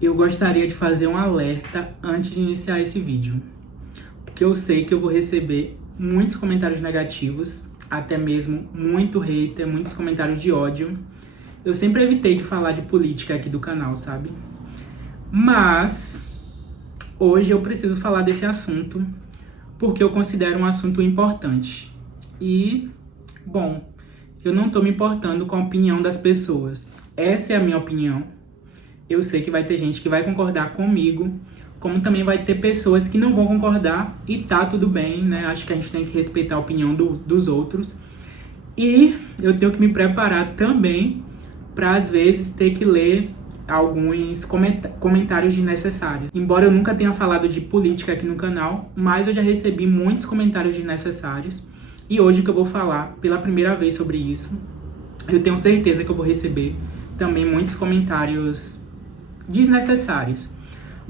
Eu gostaria de fazer um alerta antes de iniciar esse vídeo, porque eu sei que eu vou receber muitos comentários negativos, até mesmo muito hater, muitos comentários de ódio. Eu sempre evitei de falar de política aqui do canal, sabe? Mas hoje eu preciso falar desse assunto, porque eu considero um assunto importante. E, bom, eu não tô me importando com a opinião das pessoas. Essa é a minha opinião. Eu sei que vai ter gente que vai concordar comigo, como também vai ter pessoas que não vão concordar, e tá tudo bem, né? Acho que a gente tem que respeitar a opinião dos outros. E eu tenho que me preparar também para, às vezes, ter que ler alguns comentários desnecessários. Embora eu nunca tenha falado de política aqui no canal, mas eu já recebi muitos comentários desnecessários. E hoje que eu vou falar pela primeira vez sobre isso, eu tenho certeza que eu vou receber também muitos comentários desnecessários.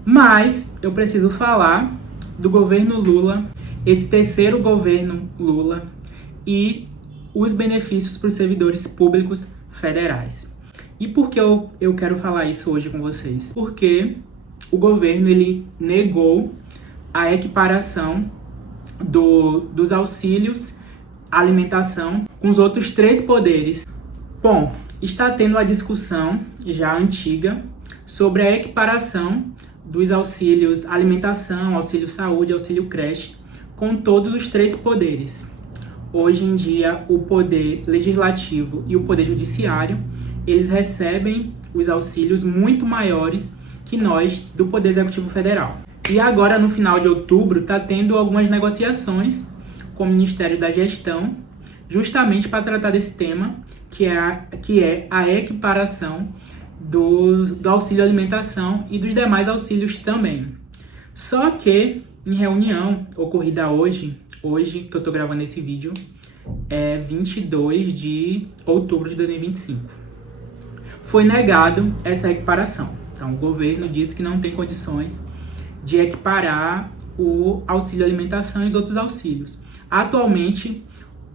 Mas eu preciso falar do governo Lula, esse terceiro governo Lula, e os benefícios para os servidores públicos federais. E por que eu quero falar isso hoje com vocês? Porque o governo ele negou a equiparação dos auxílios alimentação com os outros três poderes. Bom, está tendo a discussão já antiga sobre a equiparação dos auxílios alimentação, auxílio saúde, auxílio creche, com todos os três poderes. Hoje em dia, o poder legislativo e o poder judiciário, eles recebem os auxílios muito maiores que nós do Poder Executivo Federal. E agora, no final de outubro, está tendo algumas negociações com o Ministério da Gestão, justamente para tratar desse tema, que é a equiparação do auxílio alimentação e dos demais auxílios também. Só que, em reunião ocorrida hoje que eu estou gravando esse vídeo, é 22 de outubro de 2025, foi negado essa equiparação. Então, o governo disse que não tem condições de equiparar o auxílio alimentação e os outros auxílios. Atualmente,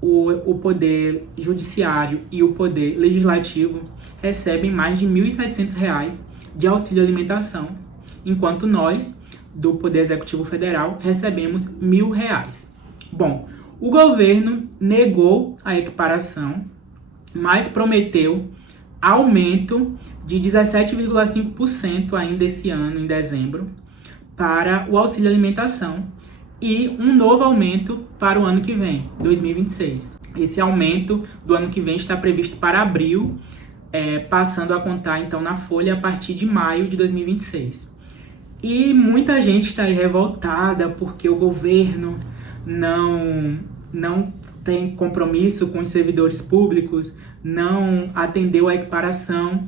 o poder judiciário e o poder legislativo recebem mais de R$ 1.700 de auxílio alimentação, enquanto nós, do Poder Executivo Federal, recebemos R$ 1.000. Bom, o governo negou a equiparação, mas prometeu aumento de 17,5% ainda esse ano, em dezembro, para o auxílio alimentação, e um novo aumento para o ano que vem, 2026. Esse aumento do ano que vem está previsto para abril, passando a contar então na folha a partir de maio de 2026. E muita gente está aí revoltada porque o governo não tem compromisso com os servidores públicos, não atendeu a equiparação.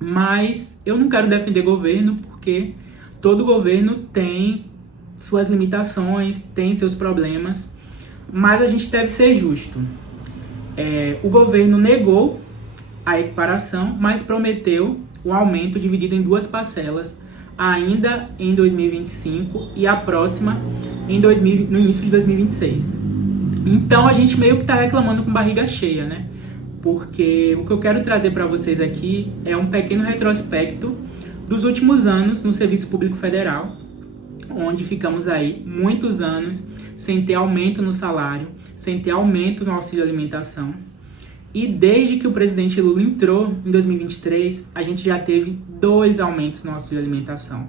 Mas eu não quero defender governo, porque todo governo tem suas limitações, tem seus problemas, mas a gente deve ser justo. O governo negou a equiparação, mas prometeu o aumento dividido em duas parcelas, ainda em 2025 e a próxima no início de 2026. Então a gente meio que está reclamando com barriga cheia, né? Porque o que eu quero trazer para vocês aqui é um pequeno retrospecto dos últimos anos no Serviço Público Federal, onde ficamos aí muitos anos sem ter aumento no salário, sem ter aumento no auxílio alimentação. E desde que o presidente Lula entrou em 2023, a gente já teve 2 aumentos no auxílio alimentação.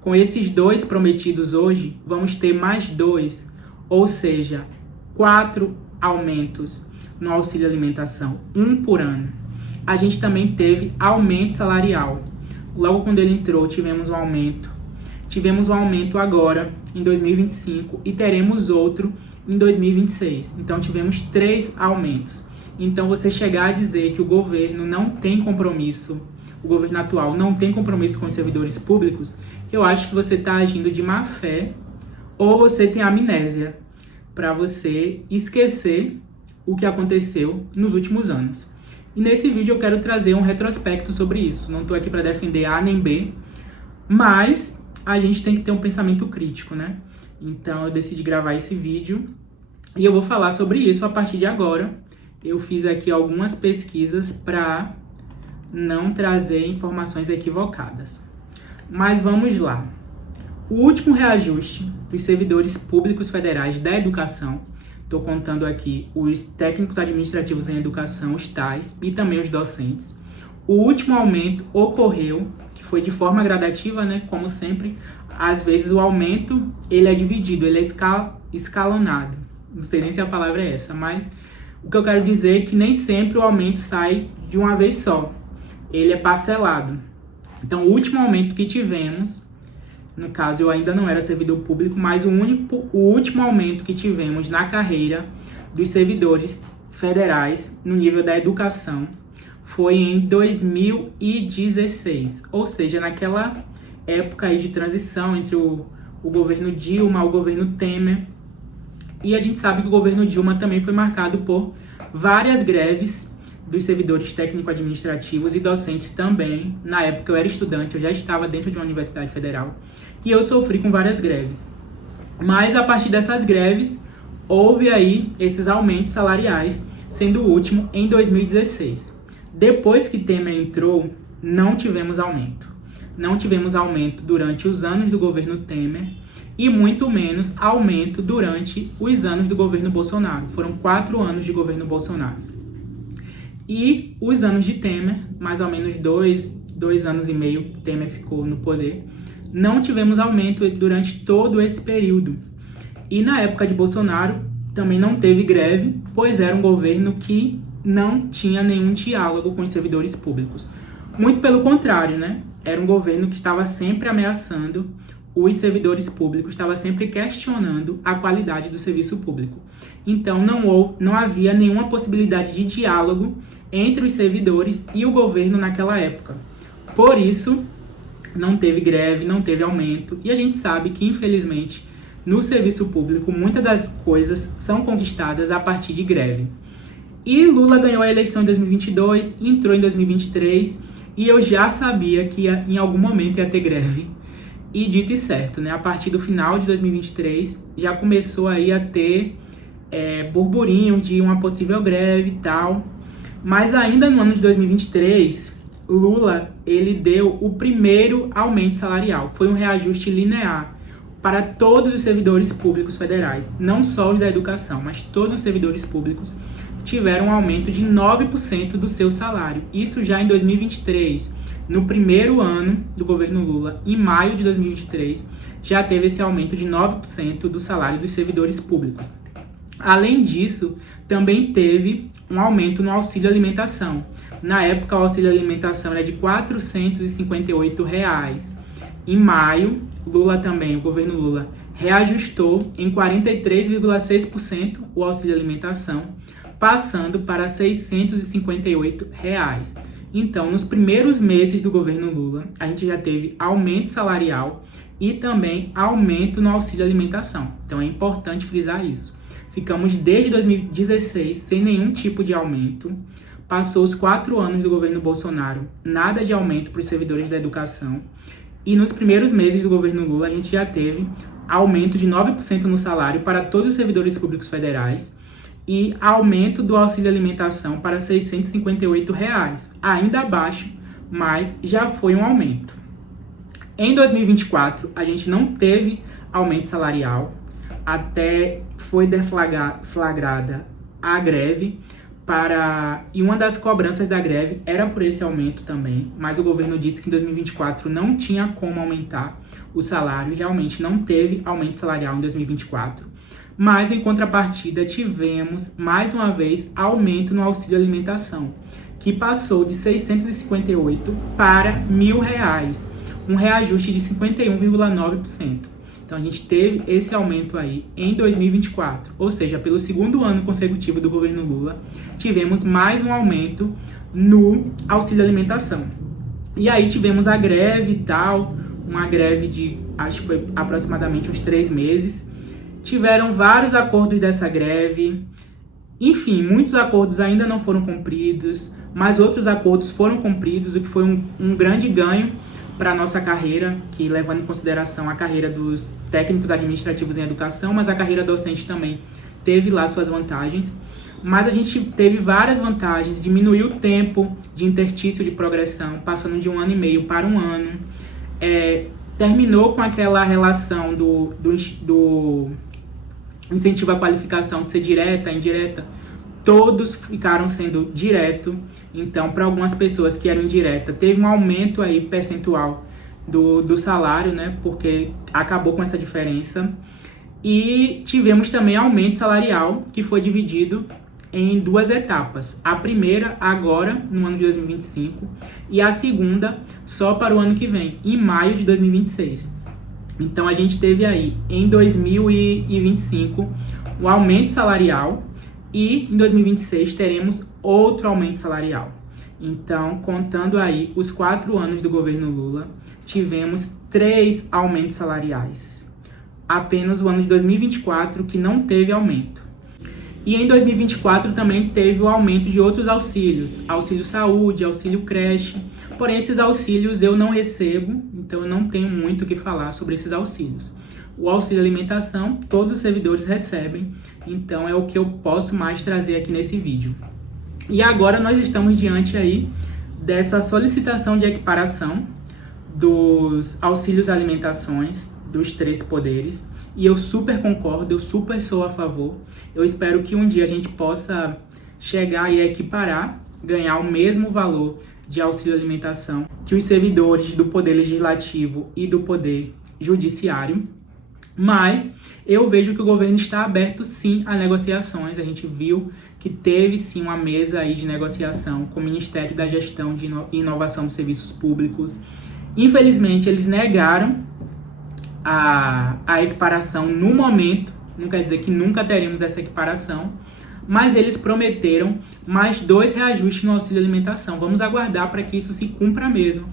Com esses 2 prometidos hoje, vamos ter mais 2, ou seja, 4 aumentos no auxílio alimentação, 1 por ano. A gente também teve aumento salarial. Logo quando ele entrou, tivemos um aumento. Tivemos um aumento agora, em 2025, e teremos outro em 2026. Então, tivemos 3 aumentos. Então, você chegar a dizer que o governo não tem compromisso, o governo atual não tem compromisso com os servidores públicos, eu acho que você está agindo de má fé, ou você tem amnésia, para você esquecer o que aconteceu nos últimos anos. E nesse vídeo eu quero trazer um retrospecto sobre isso. Não estou aqui para defender A nem B, mas a gente tem que ter um pensamento crítico, né? Então eu decidi gravar esse vídeo e eu vou falar sobre isso a partir de agora. Eu fiz aqui algumas pesquisas para não trazer informações equivocadas. Mas vamos lá. O último reajuste dos servidores públicos federais da educação, estou contando aqui os técnicos administrativos em educação, os TAs, e também os docentes. O último aumento ocorreu, que foi de forma gradativa, né? Como sempre, às vezes o aumento ele é dividido, ele é escalonado. Não sei nem se a palavra é essa, mas o que eu quero dizer é que nem sempre o aumento sai de uma vez só. Ele é parcelado. Então, o último aumento que tivemos, no caso eu ainda não era servidor público, mas o último aumento que tivemos na carreira dos servidores federais no nível da educação foi em 2016, ou seja, naquela época aí de transição entre o governo Dilma, o governo Temer. E a gente sabe que o governo Dilma também foi marcado por várias greves dos servidores técnico-administrativos e docentes também. Na época eu era estudante, eu já estava dentro de uma universidade federal e eu sofri com várias greves. Mas a partir dessas greves, houve aí esses aumentos salariais, sendo o último em 2016. Depois que Temer entrou, não tivemos aumento. Não tivemos aumento durante os anos do governo Temer e muito menos aumento durante os anos do governo Bolsonaro. Foram 4 anos de governo Bolsonaro. E os anos de Temer, mais ou menos 2 anos e meio, Temer ficou no poder, não tivemos aumento durante todo esse período. E na época de Bolsonaro também não teve greve, pois era um governo que não tinha nenhum diálogo com os servidores públicos. Muito pelo contrário, né? Era um governo que estava sempre ameaçando os servidores públicos, estava sempre questionando a qualidade do serviço público. Então, não havia nenhuma possibilidade de diálogo entre os servidores e o governo naquela época. Por isso, não teve greve, não teve aumento. E a gente sabe que, infelizmente, no serviço público, muitas das coisas são conquistadas a partir de greve. E Lula ganhou a eleição em 2022, entrou em 2023, e eu já sabia que em algum momento ia ter greve. E dito e certo, né? A partir do final de 2023, já começou aí a ter burburinhos de uma possível greve e tal. Mas ainda no ano de 2023, Lula, ele deu o primeiro aumento salarial. Foi um reajuste linear para todos os servidores públicos federais. Não só os da educação, mas todos os servidores públicos tiveram um aumento de 9% do seu salário. Isso já em 2023, no primeiro ano do governo Lula, em maio de 2023, já teve esse aumento de 9% do salário dos servidores públicos. Além disso, também teve um aumento no auxílio alimentação. Na época, o auxílio alimentação era de R$ 458. Em maio, o governo Lula, reajustou em 43,6% o auxílio alimentação, passando para R$ 658. Então, nos primeiros meses do governo Lula, a gente já teve aumento salarial e também aumento no auxílio alimentação. Então, é importante frisar isso. Ficamos desde 2016 sem nenhum tipo de aumento. Passou os 4 anos do governo Bolsonaro, nada de aumento para os servidores da educação. E nos primeiros meses do governo Lula, a gente já teve aumento de 9% no salário para todos os servidores públicos federais e aumento do auxílio alimentação para R$ 658, ainda abaixo, mas já foi um aumento. Em 2024, a gente não teve aumento salarial, até foi deflagrada a greve, e uma das cobranças da greve era por esse aumento também, mas o governo disse que em 2024 não tinha como aumentar o salário, e realmente não teve aumento salarial em 2024. Mas, em contrapartida, tivemos, mais uma vez, aumento no auxílio alimentação, que passou de R$ 658 para R$ 1.000, um reajuste de 51,9%. Então, a gente teve esse aumento aí em 2024, ou seja, pelo segundo ano consecutivo do governo Lula, tivemos mais um aumento no auxílio alimentação. E aí tivemos a greve e tal, uma greve de, acho que foi aproximadamente uns 3 meses, tiveram vários acordos dessa greve, enfim, muitos acordos ainda não foram cumpridos, mas outros acordos foram cumpridos, o que foi um grande ganho para a nossa carreira, que levando em consideração a carreira dos técnicos administrativos em educação, mas a carreira docente também teve lá suas vantagens. Mas a gente teve várias vantagens, diminuiu o tempo de interstício de progressão, passando de 1 ano e meio para 1 ano. terminou com aquela relação do incentivo à qualificação de ser direta, indireta. Todos ficaram sendo direto. Então, para algumas pessoas que eram indireta, teve um aumento aí percentual do salário, né? Porque acabou com essa diferença. E tivemos também aumento salarial, que foi dividido em 2 etapas. A primeira agora, no ano de 2025, e a segunda só para o ano que vem, em maio de 2026. Então a gente teve aí, em 2025, um aumento salarial, e em 2026 teremos outro aumento salarial. Então, contando aí os 4 anos do governo Lula, tivemos 3 aumentos salariais. Apenas o ano de 2024 que não teve aumento. E em 2024 também teve o aumento de outros auxílios, auxílio saúde, auxílio creche. Porém, esses auxílios eu não recebo, então eu não tenho muito o que falar sobre esses auxílios. O auxílio alimentação, todos os servidores recebem, então é o que eu posso mais trazer aqui nesse vídeo. E agora nós estamos diante aí dessa solicitação de equiparação dos auxílios alimentações dos 3 poderes. E eu super concordo, eu super sou a favor. Eu espero que um dia a gente possa chegar e equiparar, ganhar o mesmo valor de auxílio alimentação que os servidores do Poder Legislativo e do Poder Judiciário. Mas eu vejo que o governo está aberto sim a negociações. A gente viu que teve sim uma mesa aí de negociação com o Ministério da Gestão de Inovação dos Serviços Públicos. Infelizmente, eles negaram a equiparação no momento, não quer dizer que nunca teremos essa equiparação, mas eles prometeram mais 2 reajustes no auxílio alimentação. Vamos aguardar para que isso se cumpra mesmo.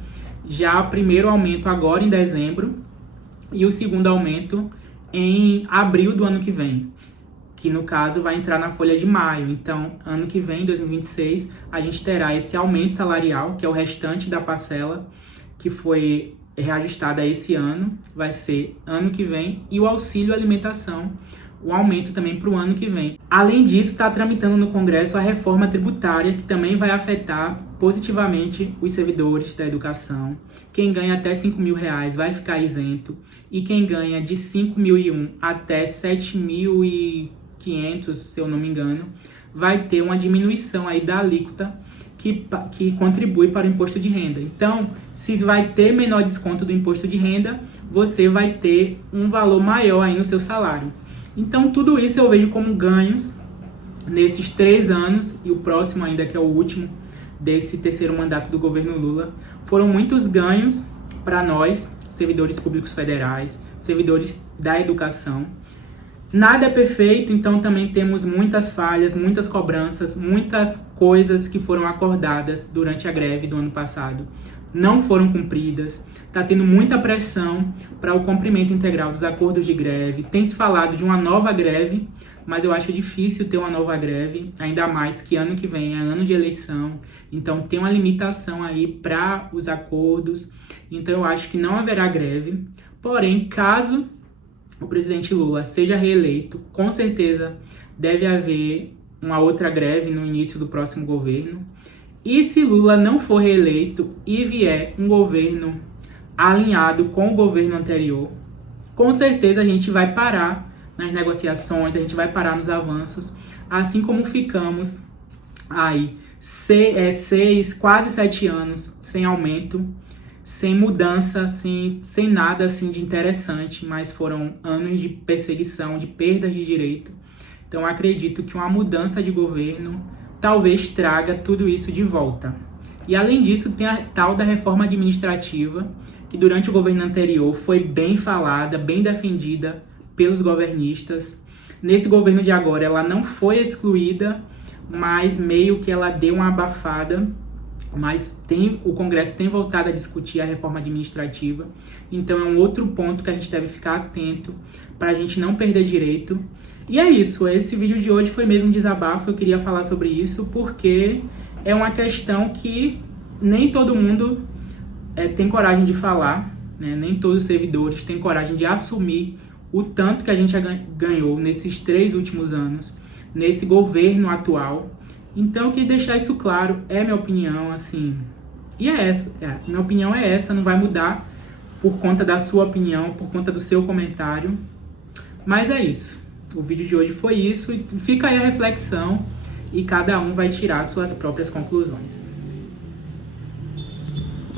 Já o primeiro aumento agora em dezembro e o segundo aumento em abril do ano que vem, que no caso vai entrar na folha de maio. Então, ano que vem, 2026, a gente terá esse aumento salarial, que é o restante da parcela que foi reajustada esse ano, vai ser ano que vem, e o auxílio alimentação, o aumento também para o ano que vem. Além disso, está tramitando no Congresso a reforma tributária, que também vai afetar positivamente os servidores da educação. Quem ganha até R$5.000 vai ficar isento, e quem ganha de 5.001 até 7.500, se eu não me engano, vai ter uma diminuição aí da alíquota que contribui para o imposto de renda. Então, se vai ter menor desconto do imposto de renda, você vai ter um valor maior aí no seu salário. Então, tudo isso eu vejo como ganhos nesses 3 anos, e o próximo ainda, que é o último desse terceiro mandato do governo Lula. Foram muitos ganhos para nós, servidores públicos federais, servidores da educação. Nada é perfeito, então também temos muitas falhas, muitas cobranças, muitas coisas que foram acordadas durante a greve do ano passado não foram cumpridas. Está tendo muita pressão para o cumprimento integral dos acordos de greve. Tem se falado de uma nova greve, mas eu acho difícil ter uma nova greve, ainda mais que ano que vem é ano de eleição, então tem uma limitação aí para os acordos, então eu acho que não haverá greve. Porém, caso o presidente Lula seja reeleito, com certeza deve haver uma outra greve no início do próximo governo. E se Lula não for reeleito e vier um governo alinhado com o governo anterior, com certeza a gente vai parar nas negociações, a gente vai parar nos avanços, assim como ficamos aí 6, quase 7 anos sem aumento, sem mudança, sem nada assim de interessante, mas foram anos de perseguição, de perdas de direito. Então acredito que uma mudança de governo talvez traga tudo isso de volta. E além disso tem a tal da reforma administrativa, que durante o governo anterior foi bem falada, bem defendida pelos governistas. Nesse governo de agora ela não foi excluída, mas meio que ela deu uma abafada. Mas o Congresso tem voltado a discutir a reforma administrativa, então é um outro ponto que a gente deve ficar atento para a gente não perder direito. E é isso, esse vídeo de hoje foi mesmo um desabafo, eu queria falar sobre isso porque é uma questão que nem todo mundo tem coragem de falar, né? Nem todos os servidores têm coragem de assumir o tanto que a gente ganhou nesses 3 últimos anos, nesse governo atual. Então eu queria deixar isso claro, é minha opinião, assim, e é essa, minha opinião é essa, não vai mudar por conta da sua opinião, por conta do seu comentário. Mas é isso. O vídeo de hoje foi isso. Fica aí a reflexão e cada um vai tirar suas próprias conclusões.